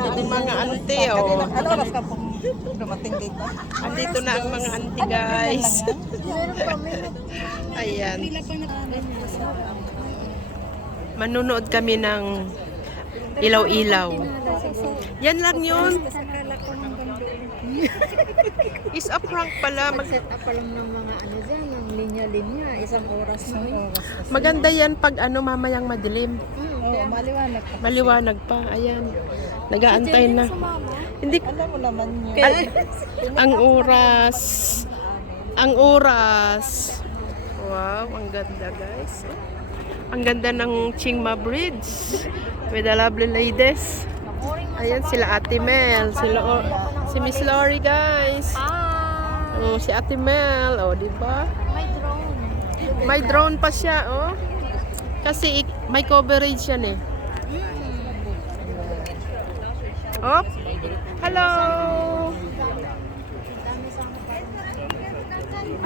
mga auntie, oh. Ano oras ka po dumating dito? Andito na ang mga auntie, guys. Ayan. Manunood kami ng ilaw-ilaw. Yan lang yun. Is a prank pala. Set up pa lang ng mga ano dyan, ng linya-linya, isang oras na yun. Maganda yan pag ano mamayang madilim. Oo, maliwanag pa. Maliwanag pa. Ayan. Nag-aantay na. Hindi. Alam mo naman yun. Ang oras. Ang oras. Wow, ang ganda, guys. Ang ganda ng Chingma Bridge with the lovely ladies. Ayan sila Ate Mel, si Miss Lori, guys. Oh, si Ate Mel, oh, di ba? May drone. May drone pa siya, oh. Kasi may coverage yan eh. Oh. Hello.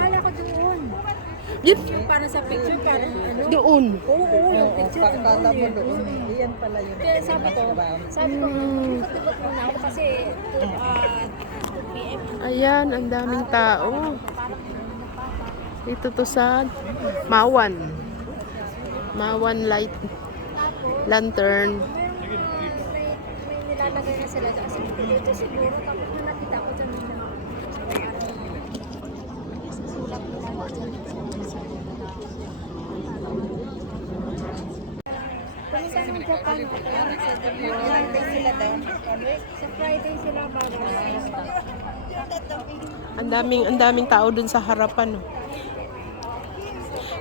Ala ko doon. Yun. Para sa picture, parang ano. Doon. Oo, yung picture. Pagkala mo doon, iyan pala yun. Kaya sabi ko, ikot-ikot muna ako kasi 2 PM. Ayan, ang daming tao. Dito to sa Mawan. Mawan light lantern. May nilalagay na sila kasi dito siguro tapos na nakita ko dyan na sulat nila dyan. Pumunta ng Japan ako sa Friday sila doon. Sa Friday sila bago. Ang daming tao dun sa harapan.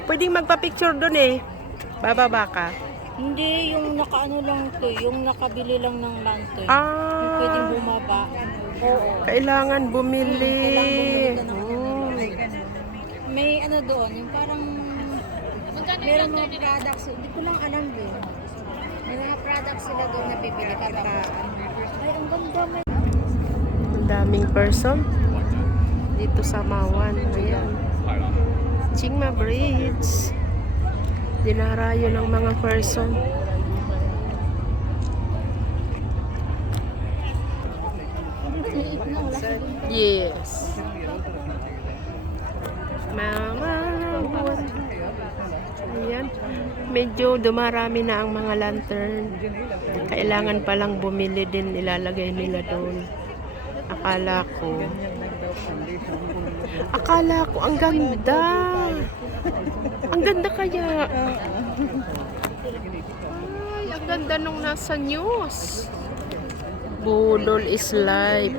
Pwedeng magpa-picture dun eh. Bababa ka. Hindi, yung nakaano lang to, yung nakabili lang ng lantern. Yung pwedeng bumaba. Oo. Kailangan bumili. Oh. May ano doon, yung parang meron mga products, hindi ko lang alam din. May mga products sila doon na bibili ka baka. Ay, ang ganda. Ang daming person dito sa Mawan. Ayan. Chingma Bridge. Dinarayo ng mga person. Yes. Mga buwan. Ayan. Medyo dumarami na ang mga lantern. Kailangan palang bumili din, ilalagay nila doon. Akala ko ang ganda. Ang ganda kaya. Ay, ang ganda nung nasa news. Budol is life.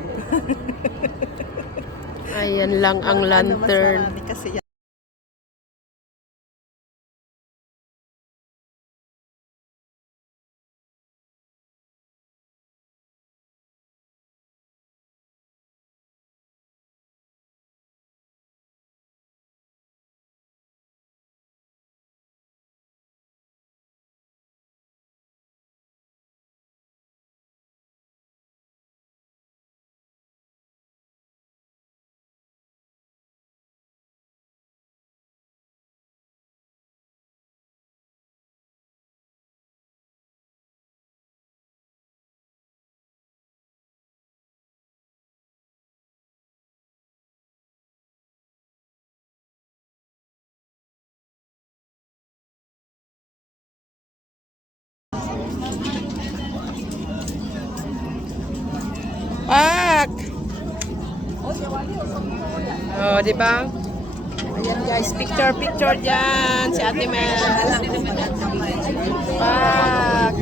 Ayan lang ang lantern. Kasi Pak! Oh, di ba? ayan guys, Picture dyan. Si Ate Mel. Pak!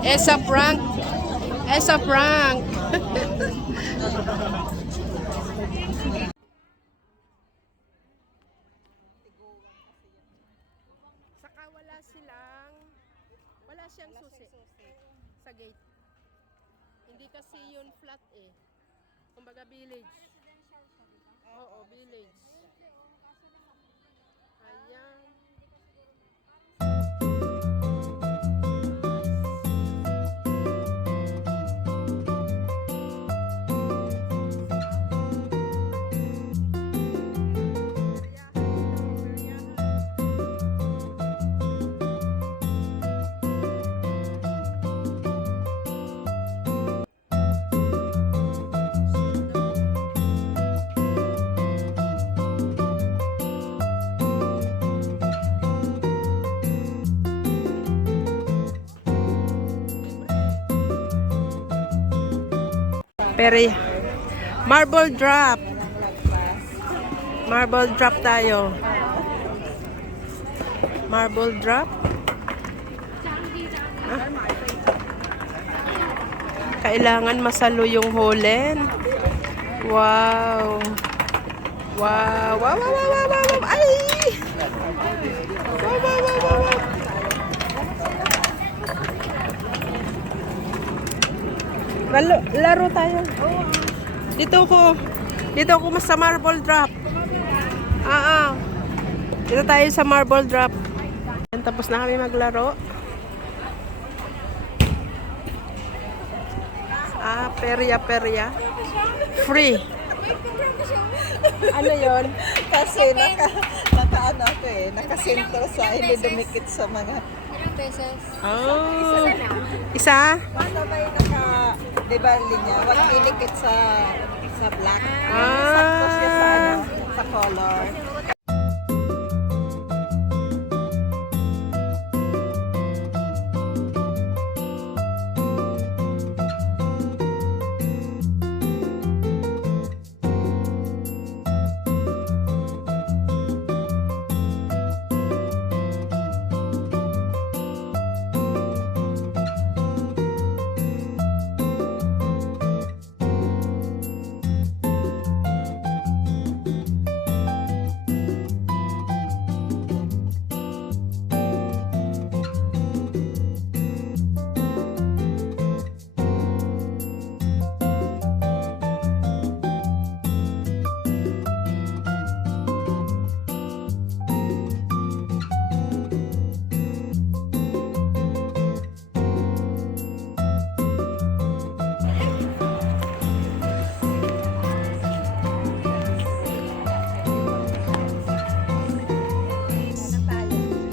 Esa prank. Esa prank. Saka wala siyang susi sa gate. Hindi kasi yun flat eh. Kumbaga village. Oo, village. Ayan. Pero marble drop. Walang lagpas. Marble drop tayo. Marble drop. Ah. Kailangan masalo yung holen. Wow. Wow. Wow, wow, wow, wow, wow. Ay! Wow, wow, wow, wow, wow. Laro tayo. Dito ako mas sa marble drop. Dito tayo sa marble drop. Yan, tapos na kami maglaro. Perya. Free. Ano yon? Kasi nakaano ako nakasinto sa hindi dumikit sa mga. Ilang pesos? Oh. Isa? Ano ba yung di ba linya? Wala dinikit sa black. Ah. Sakto siya sa sa color.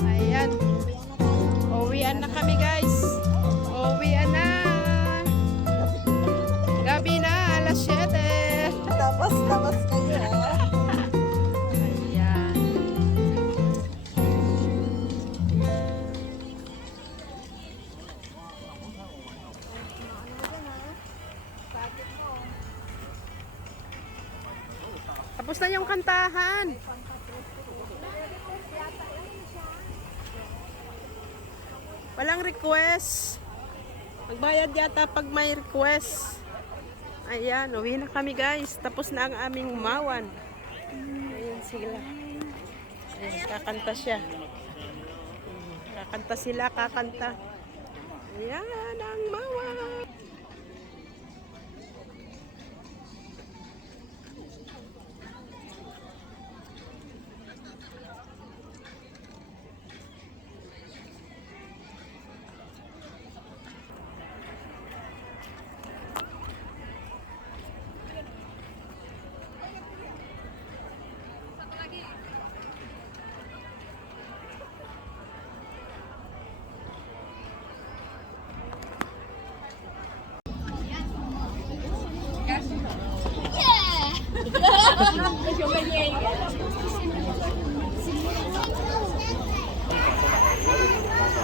Ayan. Uwian na kami, guys. Uwian na. Gabi na, alas 7. Tapos kayo Ayan. Tapos na yung kantahan. Walang request. Magbayad yata pag may request. Ayan, uwi na kami, guys. Tapos na ang aming umawan. Ayan sila. Ayan, kakanta siya. Kakanta sila, kakanta. Ayan ang mawan.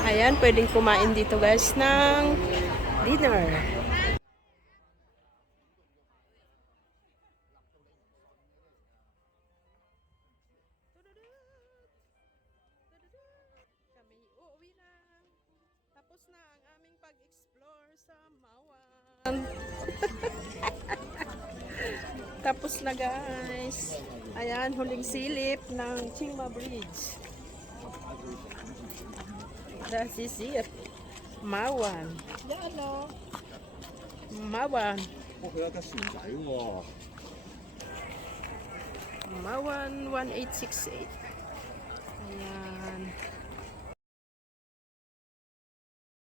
Ayan, pwedeng kumain dito, guys, ng dinner. Kami uuwi na. Tapos na ang aming pag-explore sa Mawan. Tapos na, guys. Ayan, huling silip ng Chingma Bridge. That is it. Mawan. Mawan. Mawan 1868. Ayan.